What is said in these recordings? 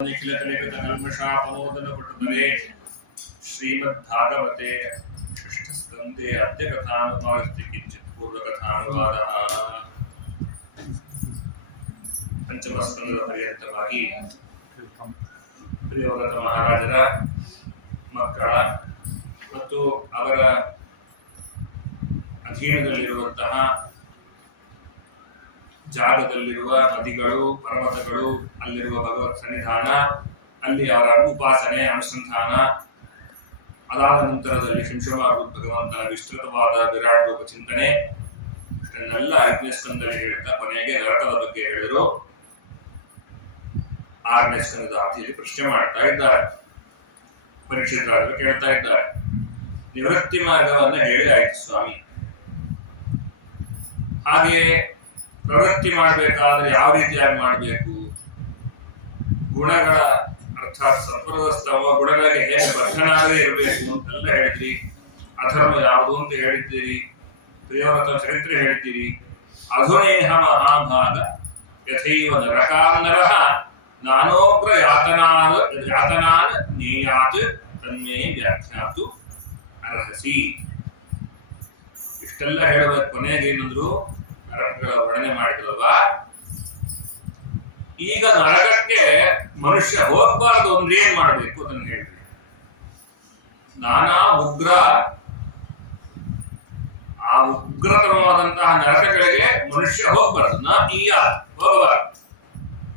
कल्मषापनोदनपटुतले श्रीमद्भागवते षष्ठस्कन्धे अद्य कथानुवादस्ति किञ्चित् पूर्वकथानुवादः पंचमस्कंदपर्यंतವಾಗಿ ಪ್ರಿಯೋಗತ ಮಹಾರಾಜರ ಮಕ್ಕಳ ಮತ್ತು ಅವರ ಅಧೀನದಲ್ಲಿರುವಂತಹ ಜಾಗದಲ್ಲಿರುವ ನದಿಗಳು ಪರ್ವತಗಳು ಅಲ್ಲಿರುವ ಭಗವತ್ ಸನ್ನಿಧಾನ ಅಲ್ಲಿ ಅವರ ಉಪಾಸನೆ ಅನುಸಂಧಾನ ಅದಾದ ನಂತರದಲ್ಲಿ ಶಿಂಶಮಾರು ಭಗವಂತನ ವಿಸ್ತೃತವಾದ ವಿರಾಟ್ ರೂಪ ಚಿಂತನೆ ಇದನ್ನೆಲ್ಲ 5ನೇ ಸ್ಕಂದದಲ್ಲಿ ಹೇಳ್ತಾ ಕೊನೆಗೆ ನರಕದ ಬಗ್ಗೆ ಹೇಳಿದ್ರು. 6ನೇ ಸ್ಕಂದದ ಆದಿಯಲ್ಲಿ ಪ್ರಶ್ನೆ ಮಾಡ್ತಾ ಇದ್ದಾರೆ, ಪರೀಕ್ಷಿತರಾದ್ರು ಕೇಳ್ತಾ ಇದ್ದಾರೆ. ನಿವೃತ್ತಿ ಮಾರ್ಗವನ್ನು ಹೇಳಿ ಆಯ್ತು ಸ್ವಾಮಿ, ಹಾಗೆಯೇ ಪ್ರವೃತ್ತಿ ಮಾಡಬೇಕಾದ್ರೆ ಯಾವ ರೀತಿಯಾಗಿ ಮಾಡಬೇಕು, ಗುಣಗಳ ಅರ್ಥಾತ್ ಸತ್ವರದ ಸ್ತವ ಗುಣಗಳಿಗೆ ಹೇಗೆ ಬದ್ಧನಾಗದೇ ಇರಬೇಕು ಅಂತೆಲ್ಲ ಹೇಳಿದ್ರಿ. ಅಧರ್ಮ ಯಾವುದು ಅಂತ ಹೇಳಿದ್ದೀರಿ, ಪ್ರಿಯವ್ರತ ಚರಿತ್ರೆ ಹೇಳಿದ್ದೀರಿ. ಅಧುನೇಹ ಮಹಾಭಾಗ ಯಥೈವ ನರಕಾನ್ನರಃ ನಾನೋಗ್ರ ಯಾತನಾನ್ ನೇಯಾತ್ ತನ್ಮೇ ವ್ಯಾಖ್ಯಾತು ಅರ್ಹಸಿ. ಇಷ್ಟೆಲ್ಲ ಹೇಳುವ ಕೊನೆಗೆ ಏನಂದ್ರು, ನರಕಗಳ ವರ್ಣನೆ ಮಾಡಿದ್ರಲ್ವಾ, ಈಗ ನರಕಕ್ಕೆ ಮನುಷ್ಯ ಹೋಗಬಾರದು ಅಂದ್ರೆ ಏನ್ ಮಾಡಬೇಕು ಅದನ್ನು ಹೇಳ್ರಿ. ನಾನಾ ಉಗ್ರ ಆ ಉಗ್ರತರವಾದಂತಹ ನರಕಗಳಿಗೆ ಮನುಷ್ಯ ಹೋಗ್ಬಾರದು, ಹೋಗಬಾರದು.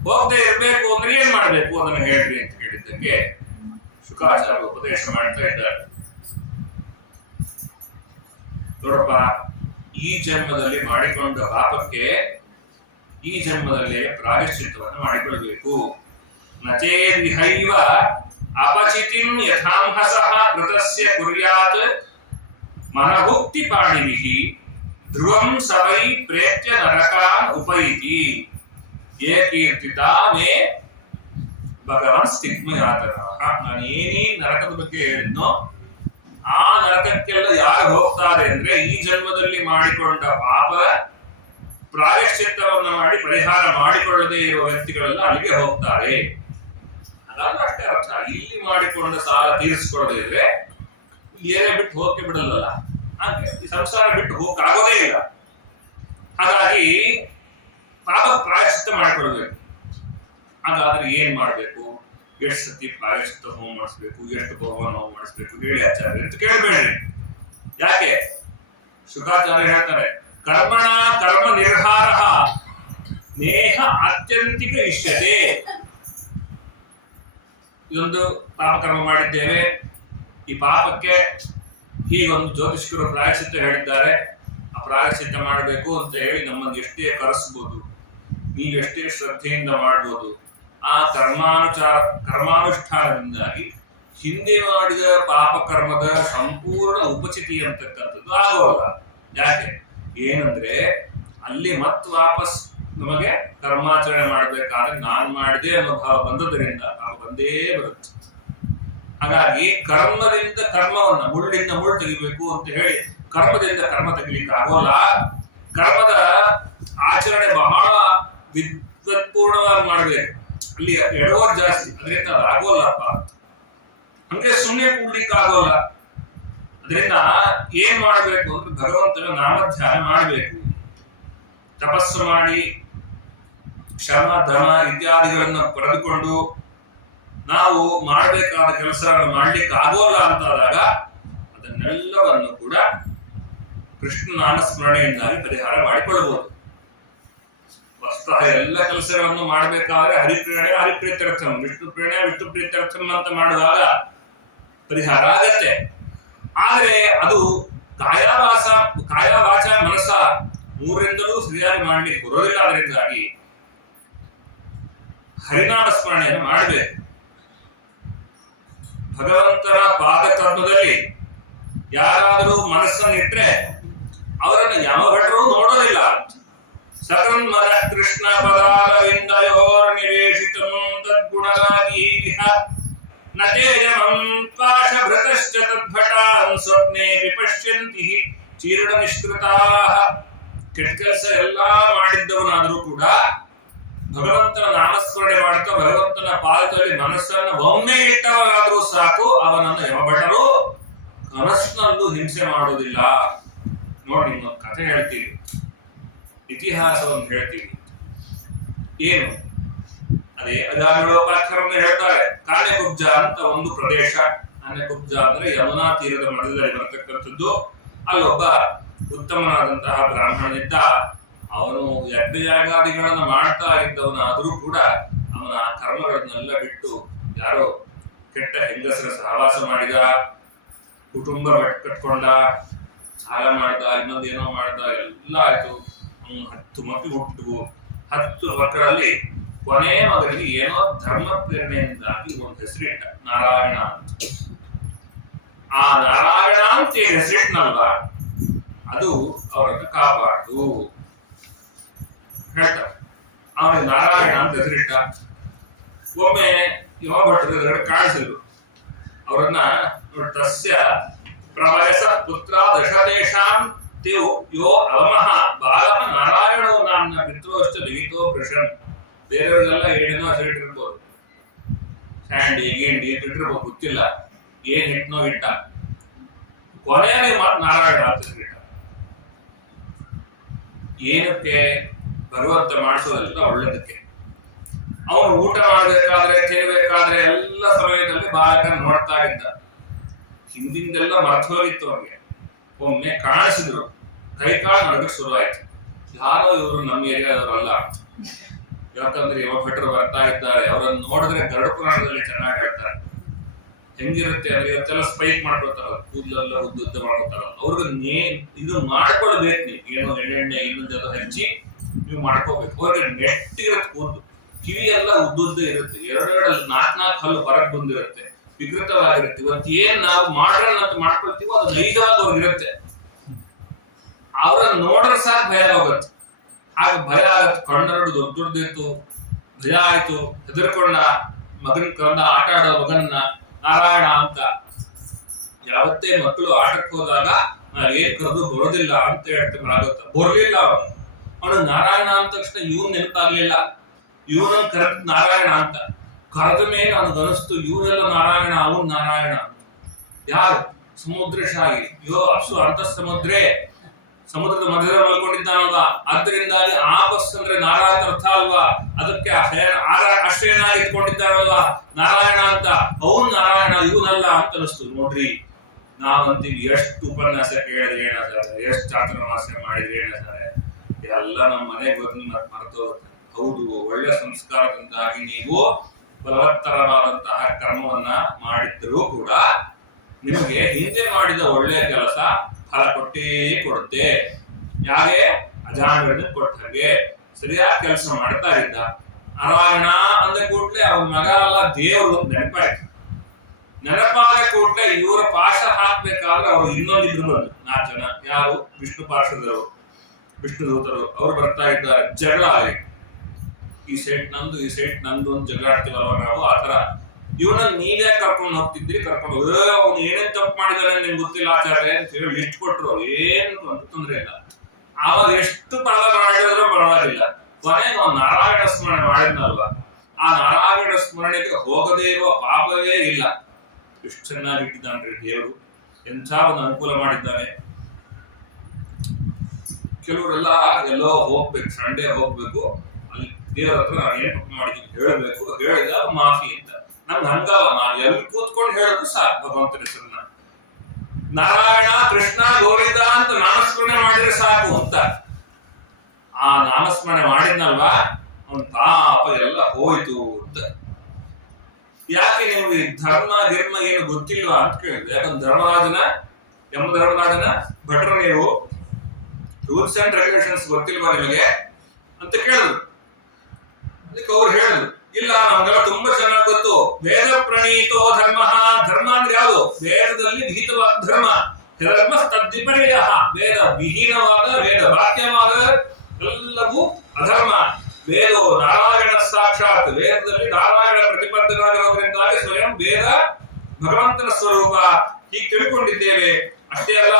ಹೋಗದೆ ಇರಬೇಕು ಅಂದ್ರೆ ಏನ್ ಮಾಡ್ಬೇಕು ಅದನ್ನು ಹೇಳ್ರಿ ಅಂತ ಹೇಳಿದ್ದಕ್ಕೆ ಶುಕಾಚಾರ್ಯ ಉಪದೇಶ ಮಾಡ್ತಾ ಇದ್ದಾರೆ. ನೋಡಪ್ಪ, ಈ ಜನ್ಮದಲ್ಲಿ ಮಾಡಿಕೊಂಡ ಪಾಪಕ್ಕೆ ಈ ಜನ್ಮದಲ್ಲೇ ಪ್ರಾಯಶ್ಚಿತ್ತವನ್ನು ಮಾಡಿಕೊಳ್ಳಬೇಕು. ನಚೇದಿಹೈವ ಅಪಚಿತಿಂ ಯಥಾಂಹಸಃ ಕೃತಸ್ಯ ಕುರ್ಯಾತ್ ಮನಭುಕ್ತಿ ಪಾಣಿಭಿಃ ಧ್ರುವಂ ಸವೈ ಪ್ರೇತ್ಯ ನರಕಾನ್ ಉಪೈತಿ ಯೇ ಕೀರ್ತಿತಾ ಮೇ ಭಗವಾನ್ ಸ್ಥಿಗ್ಮಯಾತನಃ. ನಾನು ಏನೇನ್ ನರಕದ ಬಗ್ಗೆ ಹೇಳಿದ್ನೋ ಆ ನರಕಕ್ಕೆಲ್ಲ ಯಾರು ಹೋಗ್ತಾರೆ ಅಂದ್ರೆ ಈ ಜನ್ಮದಲ್ಲಿ ಮಾಡಿಕೊಂಡ ಪಾಪ ಪ್ರಾಯಶ್ಚಿತ್ತವನ್ನು ಮಾಡಿ ಪರಿಹಾರ ಮಾಡಿಕೊಳ್ಳದೆ ಇರುವ ವ್ಯಕ್ತಿಗಳೆಲ್ಲ ಅಲ್ಲಿಗೆ ಹೋಗ್ತಾರೆ. ಅದಾದ್ರೂ ಅಷ್ಟೇ ಅರ್ಥ, ಇಲ್ಲಿ ಮಾಡಿಕೊಂಡ ಸಾಲ ತೀರಿಸಿಕೊಳ್ಳದೆ ಇದ್ರೆ ಏನೇ ಬಿಟ್ಟು ಹೋಗಕ್ಕೆ ಬಿಡಲ್ಲ, ಹಾಗೆ ಈ ಸಂಸಾರ ಬಿಟ್ಟು ಹೋಗಕ್ಕಾಗೋದೇ ಇಲ್ಲ. ಹಾಗಾಗಿ ಪಾಪ ಪ್ರಾಯಶ್ಚಿತ್ತ ಮಾಡಿಕೊಳ್ಬೇಕು. ಹಾಗಾದ್ರೆ ಏನ್ ಮಾಡ್ಬೇಕು, ಎಷ್ಟು ಸತಿ ಪ್ರಾಯಶ್ಚಿತ್ತ ಹೋಮ ಮಾಡಿಸ್ಬೇಕು, ಎಷ್ಟು ಭಗವಾನ್ ಹೋಮ ಮಾಡಿಸ್ಬೇಕು ಹೇಳಿ ಆಚಾರ್ಯ ಅಂತ ಕೇಳಬೇಡಿ. ಯಾಕೆ? ಶುಕಾಚಾರ್ಯ ಹೇಳ್ತಾರೆ, ಕರ್ಮಣ ಕರ್ಮ ನಿರ್ಹಾರ ನೇಹ ಆತ್ಯಂತಿಕ ಇಷ್ಯತೆ. ಇದೊಂದು ಪಾಪಕರ್ಮ ಮಾಡಿದ್ದೇವೆ, ಈ ಪಾಪಕ್ಕೆ ಹೀಗೊಂದು ಜ್ಯೋತಿಷ್ಕರು ಪ್ರಾಯಶ್ಚಿತ್ತ ಹೇಳಿದ್ದಾರೆ, ಆ ಪ್ರಾಯಶ್ಚಿತ್ತ ಮಾಡಬೇಕು ಅಂತ ಹೇಳಿ ನಮ್ಮನ್ನು ಎಷ್ಟೇ ಕರೆಸ್ಬೋದು, ನೀವೆಷ್ಟೇ ಶ್ರದ್ಧೆಯಿಂದ ಮಾಡ್ಬೋದು. ಆ ಕರ್ಮಾನುಷ್ಠಾನದಿಂದಾಗಿ ಹಿಂದೆ ಮಾಡಿದ ಪಾಪ ಕರ್ಮದ ಸಂಪೂರ್ಣ ಉಪಚಿತಿ ಅಂತಕ್ಕಂಥದ್ದು ಆಗೋಲ್ಲ. ಯಾಕೆ? ಏನಂದ್ರೆ ಅಲ್ಲಿ ಮತ್ತೆ ವಾಪಸ್ ನಮಗೆ ಕರ್ಮಾಚರಣೆ ಮಾಡಬೇಕಾದ್ರೆ ನಾನ್ ಮಾಡಿದೆ ಅನ್ನೋ ಭಾವ ಬಂದದ್ರಿಂದ ನಾವು ಬಂದೇ ಬರುತ್ತೆ. ಹಾಗಾಗಿ ಕರ್ಮದಿಂದ ಕರ್ಮವನ್ನ ಮುಳ್ಳಿಂದ ಮುಳ್ಳು ತೆಗಿಬೇಕು ಅಂತ ಹೇಳಿ ಕರ್ಮದಿಂದ ಕರ್ಮ ತೆಗಿಲಿಕ್ಕೆ ಆಗೋಲ್ಲ. ಕರ್ಮದ ಆಚರಣೆ ಬಹಳ ವಿದ್ವತ್ಪೂರ್ಣವಾಗಿ ಮಾಡ್ಬೇಕು, ಅಲ್ಲಿ ಎಡವರ್ ಜಾಸ್ತಿ, ಅದರಿಂದ ಅದು ಆಗೋಲ್ಲಪ್ಪ. ಹಂಗೆ ಸುಮ್ಮನೆ ಕೂಡ್ಲಿಕ್ಕೆ ಆಗೋಲ್ಲ. ಅದರಿಂದ ಏನ್ ಮಾಡಬೇಕು ಅಂದ್ರೆ ಭಗವಂತನ ನಾಮಧ್ಯಾನ ಮಾಡಬೇಕು, ತಪಸ್ಸು ಮಾಡಿ ಶ್ರಮ ಧನ ಇತ್ಯಾದಿಗಳನ್ನು ಪಡೆದುಕೊಂಡು ನಾವು ಮಾಡಬೇಕಾದ ಕೆಲಸಗಳನ್ನು ಮಾಡ್ಲಿಕ್ಕೆ ಆಗೋಲ್ಲ ಅಂತಾದಾಗ ಅದನ್ನೆಲ್ಲವನ್ನು ಕೂಡ ಕೃಷ್ಣ ನಾಮಸ್ಮರಣೆಯಿಂದಾಗಿ ಪರಿಹಾರ ಮಾಡಿಕೊಳ್ಳಬಹುದು. ವಸ್ತಃ ಎಲ್ಲ ಕೆಲಸಗಳನ್ನು ಮಾಡಬೇಕಾದ್ರೆ ಹರಿಪ್ರೇರಣೆ ಹರಿಪ್ರೀತ್ಯರ್ಥಂ, ವಿಷ್ಣು ಪ್ರೇರಣೆ ವಿಷ್ಣು ಪ್ರೀತ್ಯರ್ಥಂ ಅಂತ ಮಾಡುವಾಗ ಪರಿಹಾರ ಆಗತ್ತೆ. ಆದರೆ ಅದು ಕಾಯ ವಾಚ ಮನಸ್ಸ ಮೂರರಿಂದಲೂ ಸರಿಯಾಗಿ ಮಾಡ್ಲಿಕ್ಕೆ ಬರೋದಿಲ್ಲ. ಅದರಿಂದಾಗಿ ಹರಿನಾಮ ಸ್ಮರಣೆಯನ್ನು ಮಾಡಬೇಕು. ಭಗವಂತನ ಪಾದಕರ್ಮದಲ್ಲಿ ಯಾರಾದರೂ ಮನಸ್ಸನ್ನಿಟ್ರೆ ಅವರನ್ನು ಯಾವ ಭಟ್ರು ನೋಡೋದಿಲ್ಲ. ಸಕನ್ ಮನ ಕೃಷ್ಣ ಪದಾರವಿಂದಯೋರ್ ನಿವೇಶಿತಂ ತದ್ಗುಣರಾಗೀಹ ನತೇಜಮಂ ಪಾಶಭೃತಶ್ಚ ತದ್ಭಟಾನ್ ಸ್ವಪ್ನೆ ವಿಪಶ್ಯಂತಿ ಚೀರ್ಣ ನಿಷ್ಕೃತಾಃ. ಕೆಟ್ಟ ಕೆಲಸ ಎಲ್ಲಾ ಮಾಡಿದ್ದವನಾದರೂ ಕೂಡ ಭಗವಂತನ ನಾಮಸ್ಮರಣೆ ಮಾಡ್ತಾ ಭಗವಂತನ ಪಾದದಲ್ಲಿ ಮನಸ್ಸನ್ನು ಒಮ್ಮೆ ಇಟ್ಟವರಾದ್ರೂ ಸಾಕು, ಅವನನ್ನು ಯಮಭಟರು ಕನಸಿನಲ್ಲೂ ಹಿಂಸೆ ಮಾಡುವುದಿಲ್ಲ. ನೋಡಿ, ನಿಮ್ಮೊಂದು ಕಥೆ ಹೇಳ್ತೀವಿ, ಇತಿಹಾಸವನ್ನು ಹೇಳ್ತೀವಿ. ಏನು ಅದೇ ಅಜಾಮಿಳೋಪಾಖ್ಯಾನವನ್ನು ಹೇಳ್ತಾರೆ. ಕಾನ್ಯಕುಬ್ಜ ಅಂತ ಒಂದು ಪ್ರದೇಶ. ಕಾನ್ಯಕುಬ್ಜ ಅಂದ್ರೆ ಯಮುನಾ ತೀರದ ಮಧ್ಯದಲ್ಲಿ ಬರತಕ್ಕಂಥದ್ದು. ಅಲ್ಲೊಬ್ಬ ಉತ್ತಮನಾದಂತಹ ಬ್ರಾಹ್ಮಣನಿದ್ದ. ಅವನು ಯಜ್ಞಯಾಗಾದಿಗಳನ್ನು ಮಾಡ್ತಾ ಇದ್ದವನಾದರೂ ಕೂಡ ಅವನ ಕರ್ಮಗಳನ್ನೆಲ್ಲ ಬಿಟ್ಟು ಯಾರೋ ಕೆಟ್ಟ ಹೆಂಗಸರ ಸಹವಾಸ ಮಾಡಿದ, ಕುಟುಂಬ ಕಟ್ಕೊಂಡ, ಸಾಲ ಮಾಡ್ದ, ಇನ್ನೊಂದು ಏನೋ ಮಾಡ್ದ, ಎಲ್ಲ ಆಯ್ತು. 10 ಮಕ್ಕಳು ಹುಟ್ಟಿದ್ವು. 10 ಮಕ್ಕಳಲ್ಲಿ ಕೊನೆಯ ಮಗನಿಗೆ ಏನೋ ಧರ್ಮ ಪ್ರೇರಣೆಯಿಂದಾಗಿ ಒಂದು ಹೆಸರಿಟ್ಟ, ನಾರಾಯಣ ಅಂತ. ಆ ನಾರಾಯಣ ಅಂತ ಹೆಸರಿಟ್ನಲ್ವ, ಅದು ಅವರನ್ನು ಕಾಪಾಡು ಹೇಳ್ತಾರೆ. ಅವನಿಗೆ ನಾರಾಯಣ ಅಂತ ಹೆಸರಿಟ್ಟ. ಒಮ್ಮೆ ಯಮಭಟರು ಕಾಣಿಸಿದ್ರು ಅವರನ್ನ. ತಸ್ಯ ಪ್ರವಯಸ ಪುತ್ರ ದಶದೇಶಾಂ ತ್ಯು ಯೋ ಅವಮಃ ಬಾಲಕ ನಾರಾಯಣೋ ನಾಮ್ನ ಪಿತೃಶ್ಚ ಲಿಖಿತೋ ಕೃಷ್ಣನ್. ಬೇರೆಯವರಿಗೆಲ್ಲ ಏನೇನೋ ಹೆಸರಿಟ್ಟಿರ್ಬೋದು, ಸ್ಯಾಂಡಿ ಗೀಂಡಿ ಇಟ್ಟಿರ್ಬೋದು, ಗೊತ್ತಿಲ್ಲ ಏನ್ ಹಿಟ್ನೋ ಇಟ್ಟ. ಕೊನೆಯಲ್ಲಿ ನಾರಾಯಣ ಅಂತ ಹೆಸರಿಟ್ಟ. ಏನಕ್ಕೆ? ಭಗವಂತ ಮಾಡಿಸೋದೆಲ್ಲ ಒಳ್ಳೇದಕ್ಕೆ. ಅವನು ಊಟ ಮಾಡಬೇಕಾದ್ರೆ, ತಿನ್ನಬೇಕಾದ್ರೆ ಎಲ್ಲ ಸಮಯದಲ್ಲಿ ಬಾಲಕನ ನೋಡ್ತಾ ಇದ್ದ. ಹಿಂದಿಂದೆಲ್ಲ ಮರ್ತೋಗಿತ್ತು ಅವ್ರಿಗೆ. ಒಮ್ಮೆ ಕಾಣಿಸಿದ್ರು, ಕೈಕಾಲು ನಡಗಕ್ಕೆ ಶುರುವಾಯ್ತು. ಯಾರೋ ಇವರು ನಮ್ಮ ಏರಿಯಾದವರಲ್ಲ. ಯಾಕಂದ್ರೆ ಯಮಭಟರು ಬರ್ತಾ ಇದ್ದಾರೆ. ಅವರನ್ನು ನೋಡಿದ್ರೆ ಗರುಡ ಪುರಾಣದಲ್ಲಿ ಚೆನ್ನಾಗಿ ಹೇಳ್ತಾರೆ. ಹೆಂಗಿರುತ್ತೆ ಅಂದ್ರೆ, ಇವತ್ತೆಲ್ಲ ಸ್ಪೈಕ್ ಮಾಡ್ಕೊತಾರಲ್ಲ, ಕೂದಲೆಲ್ಲ ಉದ್ದುದ್ದ ಮಾಡ್ಕೊತಾರಲ್ಲ, ಅವ್ರಿಗೆ ಇದು ಮಾಡ್ಕೊಳ್ಬೇಕು. ನೀವು ಏನೋ ಎಣ್ಣೆ ಇನ್ನೊಂದೆಲ್ಲ ಹಚ್ಚಿ ನೀವು ಮಾಡ್ಕೋಬೇಕು. ಅವ್ರಿಗೆ ನೆಟ್ಟಿಗಿರತ್ತೆ ಕೂದಲು, ಕಿವಿ ಎಲ್ಲ ಉದ್ದುದ್ದ ಇರುತ್ತೆ, 2-4 ಹಲ್ಲು ಹೊರಗೆ ಬಂದಿರುತ್ತೆ, ವಿಕೃತವಾಗಿರುತ್ತೆ. ಇವತ್ತು ಏನ್ ನಾವು ಮಾಡ್ರನ್ ಅಂತ ಮಾಡ್ಕೊಳ್ತೀವೋ ಅದು ನೈಜವಾಗಿ ಅವ್ರಿಗಿರುತ್ತೆ. ಅವ್ರನ್ನ ನೋಡ್ರೆ ಸಾಕು ಭಯ ಆಗುತ್ತೆ. ಆಗ ಭಯ ಆಗತ್ತೆ. ಕಣ್ಣೆರಡು ದೊಡ್ಡ ದೊಡ್ಡದಿತ್ತು, ಭಯ ಆಯ್ತು, ಹೆದರ್ಕೊಂಡ. ಮಗನ ಕರೆದ, ಆಟ ಆಡೋ ಮಗನನ್ನ ನಾರಾಯಣ ಅಂತ. ಯಾವತ್ತೇ ಮಕ್ಕಳು ಆಟಕ್ಕೆ ಹೋದಾಗ ಏನ್ ಕರೆದು ಬರೋದಿಲ್ಲ ಅಂತ ಹೇಳ್ತಾಗುತ್ತೆ. ಬರ್ಲಿಲ್ಲ ಅವನು ನಾರಾಯಣ ಅಂದ ತಕ್ಷಣ ಇವನ್ ನೆನಪಾಗ್ಲಿಲ್ಲ. ಇವನನ್ನು ಕರೆದ ನಾರಾಯಣ ಅಂತ. ಕರೆದ ಮೇಲೆ ನನಗನಿಸ್ತು ಇವನೆಲ್ಲ ನಾರಾಯಣ, ಅವನ್ ನಾರಾಯಣ. ಯಾರು? ಸಮುದ್ರಶಾಹಿ. ಯೋ ಅಪ್ಸು ಅಂತ ಸಮುದ್ರೇ, ಸಮುದ್ರದ ಮಧ್ಯದಲ್ಲಿ ಮಲ್ಕೊಂಡಿದ್ದಾನಲ್ವಾ, ಆದ್ರಿಂದಾಗಿ ಆಪಸ್ ಅಂದ್ರೆ ನಾರಾಯಣ ಅರ್ಥ ಅಲ್ವಾ, ಅದಕ್ಕೆ ಆಶ್ರಯನಾಗಿ ಇಟ್ಕೊಂಡಿದ್ದಾನಲ್ವಾ ನಾರಾಯಣ ಅಂತ. ಅವನ್ ನಾರಾಯಣ, ಇವನಲ್ಲ ಅಂತ ಅನಿಸ್ತು. ನೋಡ್ರಿ, ನಾವಂತೀವಿ ಎಷ್ಟು ಉಪನ್ಯಾಸ ಕೇಳಿದ್ರೆ ಏನಾದ್ರೆ, ಎಷ್ಟು ಚಾತುರ್ಮಾಸ ಮಾಡಿದ್ರೆ ಏನಾದ್ರೆ, ಎಲ್ಲ ನಮ್ಮ ಮನೆಗೆ ಬಂದು ಮರ್ತೋಗುತ್ತೆ. ಹೌದು, ಒಳ್ಳೆ ಸಂಸ್ಕಾರದಿಂದಾಗಿ ನೀವು ಬಲವತ್ತರವಾದಂತಹ ಕರ್ಮವನ್ನ ಮಾಡಿದ್ರೂ ಕೂಡ ನಿಮಗೆ ಹಿಂದೆ ಮಾಡಿದ ಒಳ್ಳೆಯ ಕೆಲಸ ಫಲ ಕೊಟ್ಟೇ ಕೊಡುತ್ತೆ. ಯಾಕೆ? ಅಜಾಮಿಳನ ಕೊಟ್ಟ ಹಾಗೆ ಸರಿಯಾಗಿ ಕೆಲಸ ಮಾಡ್ತಾ ಇದ್ದ. ನಾರಾಯಣ ಅಂದ ಕೂಡಲೇ ಅವನ ಮಗ ಅಲ್ಲ, ದೇವರು ನೆನಪಾಯ್ತು. ನೆನಪಾದ ಕೂಡಲೇ ಇವರ ಪಾಶ ಹಾಕ್ಬೇಕಾದ್ರೆ ಅವರು ಇನ್ನೊಂದಿದ್ರು ಬಂದ್ರು, 4 ಜನ. ಯಾರು? ವಿಷ್ಣು ಪಾರ್ಷದರು, ವಿಷ್ಣು ದೂತರು. ಅವ್ರು ಬರ್ತಾ ಇದ್ದಾರೆ. ಜಗಳ ಆಗಿ, ಈ ಸೈಟ್ ನಂದು, ಈ ಸೈಟ್ ನಂದು ಅಂತ ಜಗಳ ಆಡ್ತೀವಲ್ವ ನಾವು. ಆತರ ಇವನ್ನ ನೀವೇ ಕರ್ಕೊಂಡು ಹೋಗ್ತಿದ್ರಿ. ಕರ್ಕೊಂಡು ಅವ್ನು ಏನೇನ್ ತಪ್ಪು ಮಾಡಿದಾರೆ ನಿಮ್ಗೆ ಗೊತ್ತಿಲ್ಲ ಆಚಾರ್ಯ ಅಂತ ಹೇಳಿ ಲಿಸ್ಟ್ ಕೊಟ್ರು. ಏನು ತೊಂದ್ರೆ ಇಲ್ಲ. ಆವಾಗ ಎಷ್ಟು ಫಲ ಮಾಡಿದ್ರು ಪರವಾಗಿಲ್ಲ. ಕೊನೆಗೆ ಅವ್ನು ನಾರಾಯಣ ಸ್ಮರಣೆ ಮಾಡಿದ್ನಲ್ವ, ಆ ನಾರಾಯಣ ಸ್ಮರಣೆಗೆ ಹೋಗದೇ ಇರುವ ಪಾಪವೇ ಇಲ್ಲ. ಎಷ್ಟು ಚೆನ್ನಾಗಿ ಇಟ್ಟಿದ್ದಾನ್ರಿ ದೇವರು, ಎಂಥ ಒಂದು ಅನುಕೂಲ ಮಾಡಿದ್ದಾನೆ. ಕೆಲವರೆಲ್ಲ ಎಲ್ಲೋ ಹೋಗ್ಬೇಕು, ಸಂಡೇ ಹೋಗ್ಬೇಕು, ಅಲ್ಲಿ ದೇವರ ಹತ್ರ ನಾನು ಏನ್ ತಪ್ಪು ಮಾಡಿದ್ದೀನಿ ಹೇಳಬೇಕು, ಹೇಳಿದಾಗ ಮಾಫಿ ಅಂತ. ನಮ್ಗೆ ಹಂಗಲ್ಲ, ನಾನು ಎಲ್ಲಿ ಕೂತ್ಕೊಂಡು ಹೇಳೋದು ಸಾಕು ಭಗವಂತನ ಹೆಸರನ್ನ. ನಾರಾಯಣ, ಕೃಷ್ಣ, ಗೋವಿಂದ ಅಂತ ನಾಮಸ್ಮರಣೆ ಮಾಡಿದ್ರೆ ಸಾಕು ಅಂತ. ಆ ನಾಮಸ್ಮರಣೆ ಮಾಡಿದ್ನಲ್ವಾ, ಅವನ್ ಪಾಪ ಎಲ್ಲ ಹೋಯ್ತು ಅಂತ. ಯಾಕೆ ನಿಮ್ಗೆ ಧರ್ಮ ಗಿರ್ಮ ಏನು ಗೊತ್ತಿಲ್ವಾ ಅಂತ ಕೇಳಿದ್ರೆ, ಯಾಕಂದ್ರೆ ಯಮಧರ್ಮರಾಜನ ಭಟ್ರು ನೀವು ರೂಲ್ಸ್ ಅಂಡ್ ರೆಗ್ಯುಲೇಷನ್ಸ್ ಗೊತ್ತಿಲ್ವಾ ನಿಮಗೆ ಅಂತ ಕೇಳಿದ್ರು. ಅದಕ್ಕೆ ಅವ್ರು ಹೇಳಿದ್ರು, ಇಲ್ಲ ನಮ್ಗೆಲ್ಲ ತುಂಬಾ ಚೆನ್ನಾಗಿ ಗೊತ್ತು. ವೇದ ಪ್ರಣೀತೋ ಧರ್ಮ. ಧರ್ಮ ಅಂದ್ರೆ ಯಾವುದು? ವೇದದಲ್ಲಿ ವಿಹಿತವಾದ ಧರ್ಮ. ಧರ್ಮ ತದ್ವಿಪರ್ಯ. ವೇದ ವಿಹೀನವಾದ, ವೇದ ವಾಕ್ಯವಾದ ಎಲ್ಲವೂ ಅಧರ್ಮ. ವೇದೋ ನಾರಾಯಣ ಸಾಕ್ಷಾತ್. ವೇದದಲ್ಲಿ ನಾರಾಯಣ ಪ್ರತಿಪಾದ್ಯನಾಗಿರೋದ್ರಿಂದಾಗಿ ಸ್ವಯಂ ವೇದ ಭಗವಂತನ ಸ್ವರೂಪ. ಹೀಗೆ ತಿಳ್ಕೊಂಡಿದ್ದೇವೆ. ಅಷ್ಟೇ ಅಲ್ಲ,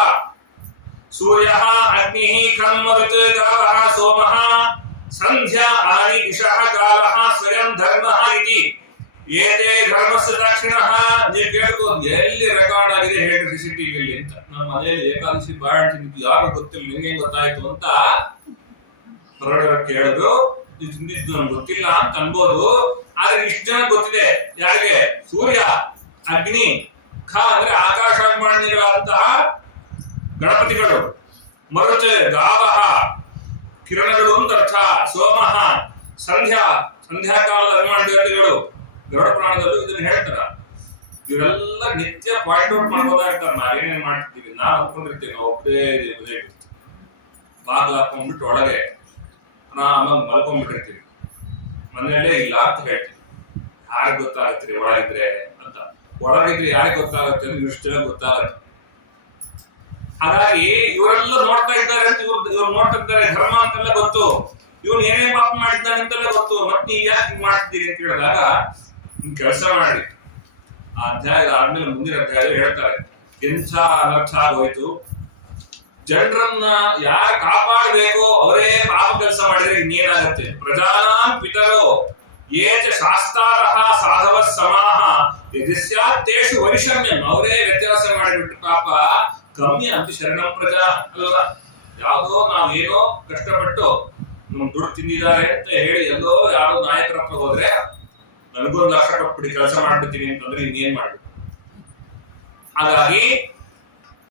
ಸೂರ್ಯ ಅಗ್ನಿ ಕರ್ಮ ಋತು ಗಾವಃ ಸೋಮಃ ಸಂಧ್ಯಾ ಆನಿ ದಿಶಃ ಕಾಲಃ ಸ್ವಯಂ ಧರ್ಮಃ ಇತಿ ಏತೇ ಧರ್ಮಸ್ಯ ದಕ್ಷಿಣಃ. ನೀವು ಕೇಳ್ಬೋದು ಎಲ್ಲಿ ರೆಕಾರ್ಡ್ ಆಗಿದೆ ಹೇಳಿ CCTV ಅಂತ. ನಮ್ಮ ಮನೆಯಲ್ಲಿ ಏಕಾದಶಿ ಬಾಳ್ ತಿಂದಿದ್ದು ಯಾರು ಗೊತ್ತಿಲ್ಲ, ನಿಂಗೆ ಗೊತ್ತಾಯ್ತು ಅಂತ ಹೊರಗಡೆ ಕೇಳಿದ್ರು. ಇದು ತಿಂದಿದ್ದು ನಮ್ಗೆ ಗೊತ್ತಿಲ್ಲ ಅಂತ ಅನ್ಬೋದು. ಆದ್ರೆ ಇಷ್ಟು ಜನ ಗೊತ್ತಿದೆ. ಯಾರಿಗೆ? ಸೂರ್ಯ, ಅಗ್ನಿ, ಖ ಅಂದ್ರೆ ಆಕಾಶಾಗ್ನಿಗಳಂತಹ ಗಣಪತಿಗಳು, ಮರುಚ ಗಾವಹ ಕಿರಣಗಳು ಅಂತ ಅರ್ಥ, ಸೋಮಃ ಸಂಧ್ಯಾ ಸಂಧ್ಯಾಕಾಲದ ಹನುಮಾನ್ ದೇವತೆಗಳು ಗರುಡ ಪುರಾಣದಲ್ಲೂ ಇದನ್ನ ಹೇಳ್ತಾರ. ಇವರೆಲ್ಲ ನಿತ್ಯ ಪಾಯಿಂಟ್ ಔಟ್ ಮಾಡ್ಬೋದಾ ಇರ್ತಾರೆ. ನಾವೇನೇನ್ ಮಾಡ್ತಿದ್ದೀವಿ, ನಾವ್ ಅನ್ಕೊಂಡಿರ್ತೀವಿ ನಾವು ಒಬ್ಬರೇ ಬಾಗ್ಲ ಹಾಕೊಂಡ್ಬಿಟ್ಟು ಒಳಗೆ ಆರಾಮಾಗಿ ಮಲ್ಕೊಂಡ್ಬಿಟ್ಟಿರ್ತೀವಿ. ಮನೆಯಲ್ಲೇ ಇಲ್ಲ ಅಂತ ಹೇಳ್ತೀವಿ. ಯಾರಿಗೆ ಗೊತ್ತಾಗತ್ರಿ ಒಳಗಿದ್ರೆ ಅಂತ. ಒಳಗಿದ್ರೆ ಯಾರಿಗೆ ಗೊತ್ತಾಗುತ್ತೆ ಅಂದ್ರೆ ಇಷ್ಟೇ ಗೊತ್ತಾಗತ್ತೆ. ಹಾಗಾಗಿ ಇವರೆಲ್ಲ ನೋಡ್ತಾ ಇದ್ದಾರೆ ಅಂತ ಇವ್ರು ನೋಡ್ತಾ ಇದ್ದಾರೆ. ಧರ್ಮ ಅಂತೆಲ್ಲ ಗೊತ್ತು, ಇವನು ಏನೇ ಪಾಪ ಮಾಡಿದ್ದಾನೆ ಅಂತೆಲ್ಲ ಗೊತ್ತು. ಮತ್ತೆ ನೀವು ಯಾಕೆ ಮಾಡ್ತಿದ್ದೀರಿ ಅಂತ ಕೇಳಿದಾಗ ಕೆಲಸ ಮಾಡಿ. ಆ ಅಧ್ಯಾಯ ಆದ್ಮೇಲೆ ಮುಂದಿನ ಅಧ್ಯಾಯ ಹೇಳ್ತಾರೆ ಎಂಥ ಅನರ್ಥ ಆಗೋಯ್ತು. ಜನರನ್ನ ಯಾರು ಕಾಪಾಡಬೇಕು ಅವರೇ ಪಾಪ ಕೆಲಸ ಮಾಡಿದ್ರೆ ಇನ್ನೇನಾಗತ್ತೆ. ಪ್ರಜಾನಾಂ ಪಿತರೋ ಏಚ ಶಾಸ್ತಾರಃ ಸಾಧವ ಸಮಾಹ ಯದಿಸ್ಯಾತ್ತೇಷು ವೈಷಮ್ಯಂ. ಅವರೇ ವ್ಯತ್ಯಾಸ ಮಾಡಿಬಿಟ್ಟು ಪಾಪ ಕಮ್ಮಿ ಅಂತ ಶರಣಂ ಪ್ರಜಾ ಅಲ್ಲ. ಯಾವುದೋ ನಾವೇನೋ ಕಷ್ಟಪಟ್ಟು ನಮ್ ದುಡ್ಡು ತಿಂದಿದ್ದಾರೆ ಅಂತ ಹೇಳಿ ಎಲ್ಲೋ ಯಾರೋ ನಾಯಕರ ಹತ್ರ ಹೋದ್ರೆ ನನಗೊಂದು ಲಕ್ಷ ಕೊಟ್ಬಿಡಿ ಕೆಲಸ ಮಾಡ್ಬಿಡ್ತೀನಿ ಅಂತಂದ್ರೆ ಇನ್ನೇನ್ ಮಾಡ್ಬೇಕು. ಹಾಗಾಗಿ